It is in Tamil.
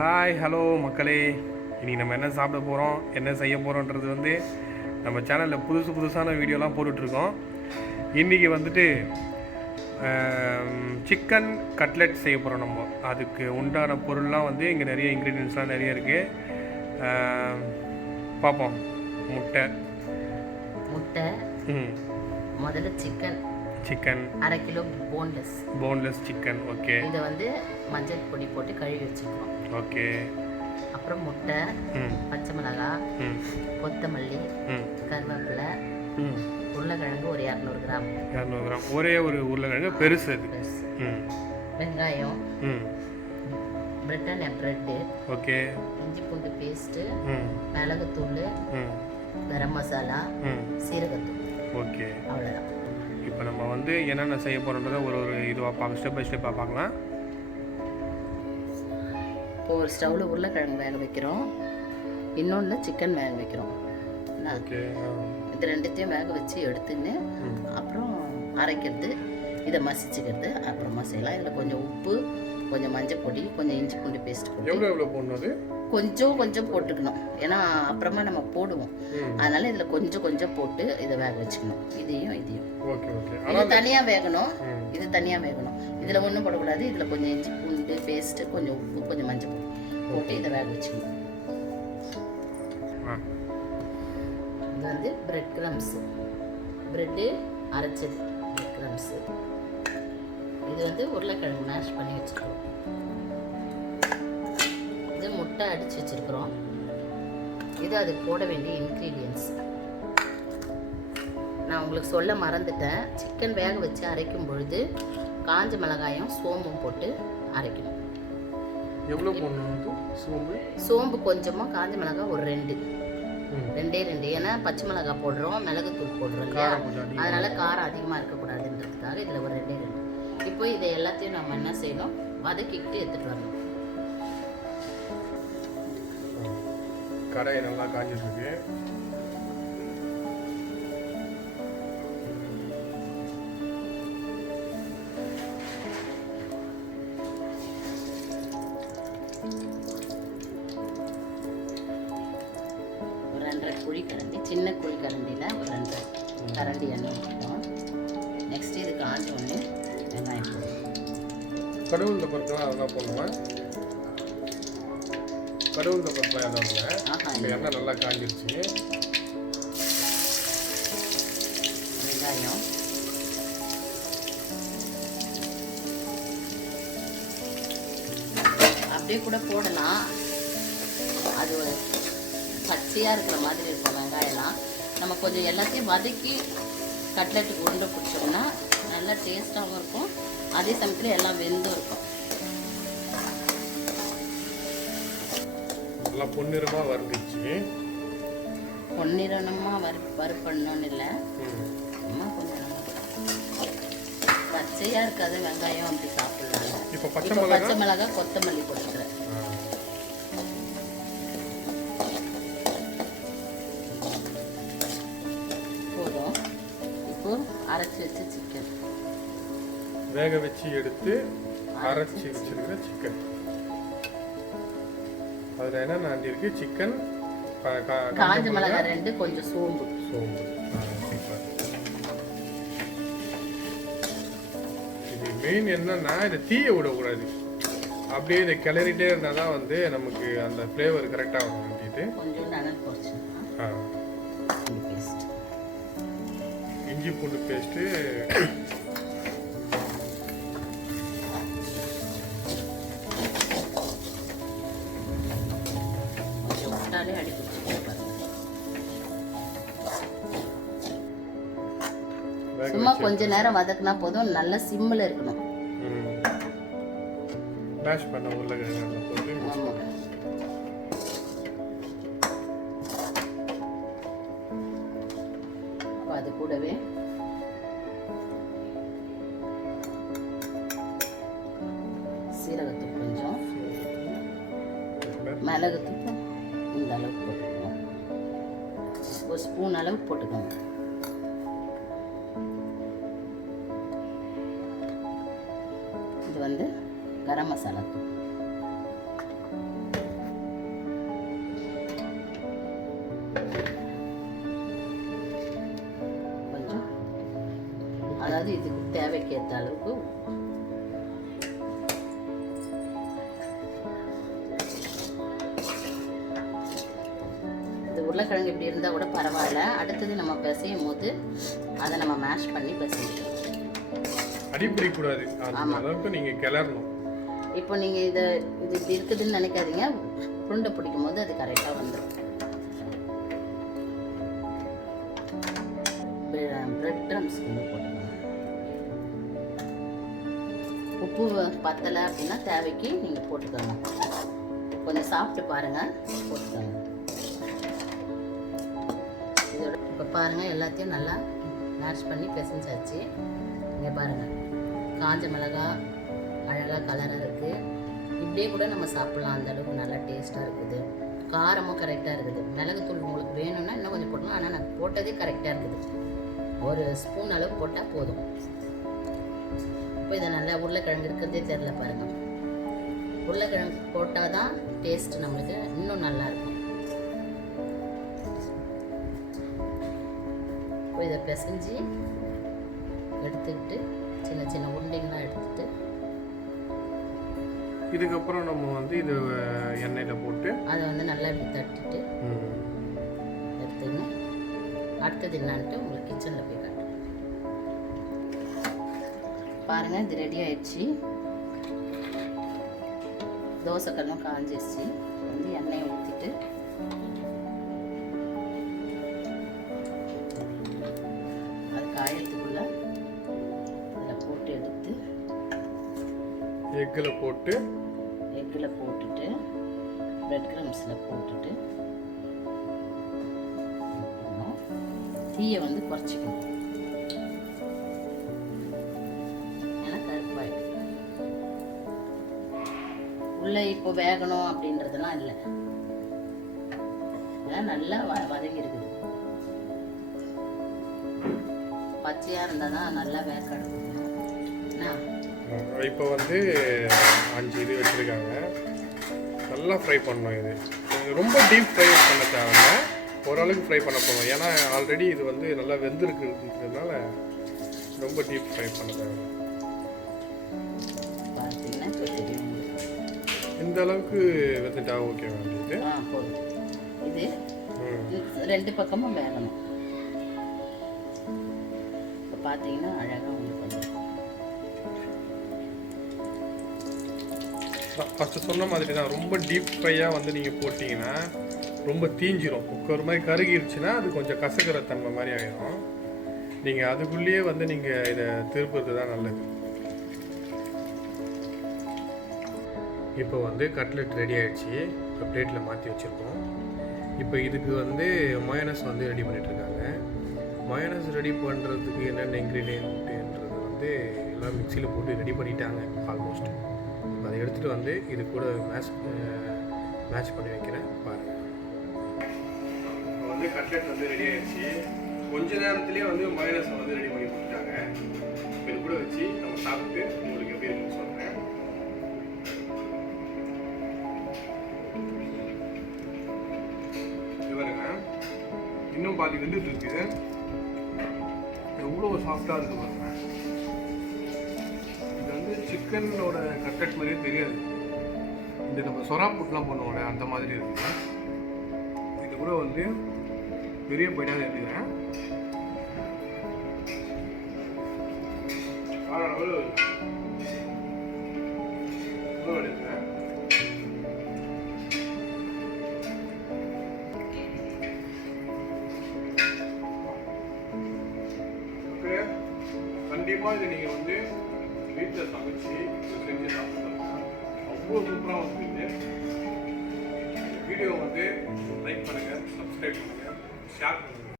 ஹாய் ஹலோ மக்களே, இன்றைக்கி நம்ம என்ன சாப்பிட போகிறோம், என்ன செய்ய போகிறோன்றது வந்து நம்ம சேனலில் புதுசான வீடியோலாம் போட்டுட்ருக்கோம். இன்றைக்கி வந்துட்டு சிக்கன் கட்லெட் செய்ய போகிறோம். நம்ம அதுக்கு உண்டான பொருள்லாம் வந்து இங்கே நிறைய இன்க்ரீடியன்ஸ்லாம் நிறைய இருக்குது. பார்ப்போம். முட்டை முதல்ல chicken 1/2 kilo boneless chicken. Okay, இதை வந்து மஞ்சள் பொடி போட்டு கழுவி வச்சுக்கிறோம். ஓகே, அப்புறம் முட்டை, பச்சை மிளகாய், கொத்தமல்லி, கருவேப்பிலை, உருளைக்கிழங்கு ஒரு 200 கிராம். ஒரே ஒரு உருளைக்கிழங்கு பெருசு. வெங்காயம், பிரெட்டு, ஓகே, இஞ்சி பூண்டு பேஸ்ட்டு, மிளகுத்தூள், கரம் மசாலா, சீரகத்தூள். ஓகே, அவ்வளோதான். இப்போ நம்ம வந்து என்னென்ன செய்ய போகிறோன்றதை ஒரு இதுவாக ஸ்டெப் பை ஸ்டெப்பாக பார்க்கலாம். இப்போ ஒரு ஸ்டவ்வில் உருளைக்கிழங்கு வேக வைக்கிறோம், இன்னொன்று சிக்கன் வேக வைக்கிறோம். ஓகே, இது ரெண்டுத்தையும் வேக வச்சு எடுத்துன்னு அப்புறம் அரைக்கிறது, இதை மசிச்சுக்கிறது அப்புறமா செய்யலாம். இதில் கொஞ்சம் உப்பு, கொஞ்சம் மஞ்சள் பொடி, கொஞ்சம் இஞ்சி பூண்டு பேஸ்ட் எவ்வளோ போடணும்? கொஞ்சம் போட்டுக்கணும், ஏன்னா அப்புறமா நம்ம போடுவோம். அதனால இதில் கொஞ்சம் போட்டு இதை வேக வச்சுக்கணும். இதையும் இது தனியாக வேகணும், இது தனியாக வேகணும். இதில் ஒன்றும் போடக்கூடாது. இதில் கொஞ்சம் இஞ்சி பூண்டு பேஸ்ட்டு, கொஞ்சம் உப்பு, கொஞ்சம் மஞ்சள் போட்டு இதை வேக வச்சுக்கணும். இது வந்து பிரெட் கிரம்ஸு, பிரெட்டு அரைச்சது பிரெட் கிரம்ஸு. இது வந்து உருளைக்கிழங்கு மேஷ் பண்ணி வச்சுருக்கோம். இது முட்டை அடித்து வச்சுருக்குறோம். இது அதுக்கு போட வேண்டிய இன்க்ரீடியன்ஸ். நான் உங்களுக்கு சொல்ல மறந்துட்டேன். சிக்கன் வேக வச்சு அரைக்கும் பொழுது காஞ்ச மிளகாயும் சோம்பும் போட்டு அரைக்கணும். எவ்வளோ போடணும்? சோம்பு கொஞ்சமாக, காஞ்ச மிளகாய் ஒரு 2. ஏன்னா பச்சை மிளகாய் போடுறோம், மிளகுத்தூள் போடுறோம் இல்லையா, அதனால காரம் அதிகமாக இருக்கக்கூடாதுன்றதுக்காக இதில் ஒரு 2. இப்போ இதை எல்லாத்தையும் நம்ம என்ன செய்யணும், வதக்கிக்கிட்டு எடுத்துகிட்டு வரணும். கடாயை நல்லா காஞ்சிட்டு இருக்கு. ஒரு 2.5 குழிக்கரண்டி, சின்ன குழிக்கரண்டியில் ஒரு 2 கரண்டி எண்ணெய் ஊற்றணும். நெக்ஸ்ட் இது காஞ்ச ஒன்று வெங்காயம் போடணும். கடவுள் பருப்புலாம் அதெல்லாம் போடணுமா? கடவுள் பருப்புலாம் எதுவும் இல்லை. எண்ணெய் நல்லா காஞ்சிருச்சு. வெங்காயம், அப்படியே கூட போடலாம். அது ஒரு பச்சையாக இருக்கிற மாதிரி இருக்கும் வெங்காயம்லாம். நம்ம கொஞ்சம் எல்லாத்தையும் வதக்கி கட்லெட்டுக்கு உருண்டை பிடிச்சோம்னா நல்லா டேஸ்ட்டாகவும் இருக்கும், அதே சமயத்தில் எல்லாம் வெந்தும் இருக்கும். நல்லா பொன்னிறமாக வறுந்துச்சு. பொன்னிறமாக வறுப்பண்ணணும்னு இல்லை, அம்மா கொஞ்சம் பச்சையாக இருக்காது வெங்காயம், அப்படி சாப்பிட்லாங்க. இப்போ பச்சை மிளகாய், கொத்தமல்லி போட்டுக்கிறேன். போதும். இப்போ அரைச்சி வச்ச சிக்கன் வேக வச்சு எடுத்து அரைச்சி வச்சிருக்கிற சிக்கன். அதில் என்னென்ன இருக்கு? சிக்கன், காஞ்ச மிளகாய் 2, கொஞ்சம் சோம்பு. இது மெயின் என்னன்னா, இதை தீய விடக்கூடாது. அப்படியே இதை கிளறிட்டே இருந்தால் தான் வந்து நமக்கு அந்த ஃப்ளேவர் கரெக்டாக வரும். வேண்டியது இஞ்சி பூண்டு பேஸ்ட்டு, சும்மா கொஞ்ச நேரம் வதக்குனா போதும். நல்ல சிம்மில் இருக்கணும். மேஷ் பண்ண உருளைக்கிழங்கு போட்டு அது கூடவே சீரகத்தூள் கொஞ்சம், மிளகுத்தூள் இந்த அளவுக்கு போட்டுக்கணும். ஒரு ஸ்பூன் அளவுக்கு போட்டுக்கோங்க. இது வந்து கரம் மசாலா தூள். தேவைக்கு ஏற்ற அளவுக்கு இது உருளைக்கிழங்கு இப்படி இருந்தால் கூட பரவாயில்ல. அடுத்தது நம்ம பிசையும் போது அதை நம்ம மேஷ் பண்ணி பிசைக்கணும். அடிப்பிடிக்கூடாது, அந்த அளவுக்கு நீங்கள் கிளறணும். இப்போ நீங்கள் இது இப்படி இருக்குதுன்னு நினைக்காதீங்க, உருண்டை பிடிக்கும் போது அது கரெக்டாக வந்துடும். பிரெட் க்ரம்ஸ் கொஞ்சம் போட்டுக்கணும். உப்பு பத்தலை அப்படின்னா தேவைக்கு நீங்கள் போட்டுக்கோங்க. கொஞ்சம் சாப்பிட்டு பாருங்கள், போட்டுக்கோங்க. இதோட இப்போ பாருங்கள் எல்லாத்தையும் நல்லா மேஷ் பண்ணி பிசைஞ்சாச்சு. இங்கே பாருங்கள், காஞ்ச மிளகா அழகாக கலராக இருக்குது. இப்படியே கூட நம்ம சாப்பிட்லாம், அந்த அளவுக்கு நல்லா டேஸ்ட்டாக இருக்குது. காரமும் கரெக்டாக இருக்குது. மிளகுத்தூள் உங்களுக்கு வேணும்னா இன்னும் கொஞ்சம் போடலாம், ஆனால் நான் போட்டதே கரெக்டாக இருக்குது. ஒரு ஸ்பூன் அளவு போட்டால் போதும். இப்போ இதை நல்லா உருளைக்கிழங்கு இருக்கிறதே தெரில பாருங்கள். உருளைக்கிழங்கு போட்டால் தான் டேஸ்ட் நம்மளுக்கு இன்னும் நல்லாயிருக்கும். இப்போ இதை பிசைஞ்சு எடுத்துக்கிட்டு சின்ன சின்ன உருண்டைங்களாம் எடுத்துகிட்டு இதுக்கப்புறம் நம்ம வந்து இது எண்ணெயில் போட்டு அதை வந்து நல்லா இப்படி தட்டிட்டு எடுத்துக்கணும். அடுத்தது என்னான்ட்டு உங்களுக்கு கிச்சனில் போய் காட்டுறேன். பாருங்கள், இது ரெடி ஆயிடுச்சு. தோசைக்கல்லும் காஞ்சிடுச்சு. வந்து எண்ணெயை ஊற்றிட்டு அது காயத்துக்குள்ள அதில் போட்டு எடுத்து எக்கில் போட்டுட்டு பிரெட் க்ரம்ஸில் போட்டுட்டு தீயை வந்து குறைச்சிக்கணும். ஏன்னா கருப்பாயிடும். உள்ளே இப்போ வேகணும் அப்படின்றதெல்லாம் இல்லை, ஏன்னா நல்லா வதங்கி இருக்குது. பச்சையாக இருந்தால் தான் நல்லா வேக எடுக்கணும். இப்போ வந்து 5 இது வச்சுருக்காங்க. நல்லா ஃப்ரை பண்ணணும். இது ரொம்ப டீப் ஃப்ரை பண்ண தேவையில்ல, ஓரளவுக்கு ஃப்ரை பண்ண போகணும். ஏன்னா ஆல்ரெடி இது வந்து நல்லா வெந்திருக்குன்றதுனால ரொம்ப டீப் ஃப்ரை பண்ண தேவையில்லை. இந்த அளவுக்கு வெந்துட்டா ஓகே வேண்டியது. இது 2 பக்கமும் வேகணும். இப்போ பார்த்தீங்கன்னா அழகாக உங்களுக்கு ஃபஸ்ட்டு சொன்ன மாதிரி தான். ரொம்ப டீப் ஃப்ரையாக வந்து நீங்கள் போட்டிங்கன்னா ரொம்ப தீஞ்சிரும். ஒரு மாதிரி கருகிருச்சுன்னா அது கொஞ்சம் கசக்கிற தன்மை மாதிரி ஆகிடும். நீங்கள் அதுக்குள்ளேயே வந்து நீங்கள் இதை திருப்புறது தான் நல்லது. இப்போ வந்து கட்லெட் ரெடி ஆகிடுச்சு. இப்போ பிளேட்டில் மாற்றி வச்சுருக்கோம். இப்போ இதுக்கு வந்து மயோனஸ் வந்து ரெடி பண்ணிகிட்ருக்காங்க. மயோனஸ் ரெடி பண்ணுறதுக்கு என்னென்ன இன்க்ரீடியன்ட்டுன்றது வந்து எல்லாம் மிக்சியில் போட்டு ரெடி பண்ணிட்டாங்க ஆல்மோஸ்ட். அதை எடுத்துகிட்டு வந்து இது கூட மேட்ச் பண்ணி வைக்கிறேன் பாருங்கள். இப்போ வந்து கட்லெட் வந்து ரெடி ஆகிடுச்சு. கொஞ்ச நேரத்துலேயே வந்து மயோனஸை வந்து ரெடி பண்ணி கொடுத்துட்டாங்க. இது கூட வச்சு நம்ம சாப்பிட்டு உங்களுக்கு எப்படி இருக்குன்னு சொல்கிறேன். இது பாருங்க, இன்னும் பாதி வெந்துட்டு இருக்குது. எவ்வளோ சாஃப்டாக இருக்குது பாருங்க. இது வந்து சிக்கனோட கட்லெட் மாதிரியே தெரியாது. இந்த நம்ம சொரா புட்லாம் பண்ணுவோம்ல அந்த மாதிரி இருக்குது. இது கூட வந்து பெரிய பைட்டாக எடுத்துக்கிறேன். எடுக்கிறேன். கண்டிப்பாக இதை நீங்கள் வந்து வீட்டில் சமைச்சு செஞ்சு சாப்பிடுங்க. அவ்வளோ சூப்பராக வந்துருக்கு. வீடியோ வந்து லைக் பண்ணுங்கள், சப்ஸ்கிரைப் பண்ணுங்கள், ஷேர் பண்ணுங்கள்.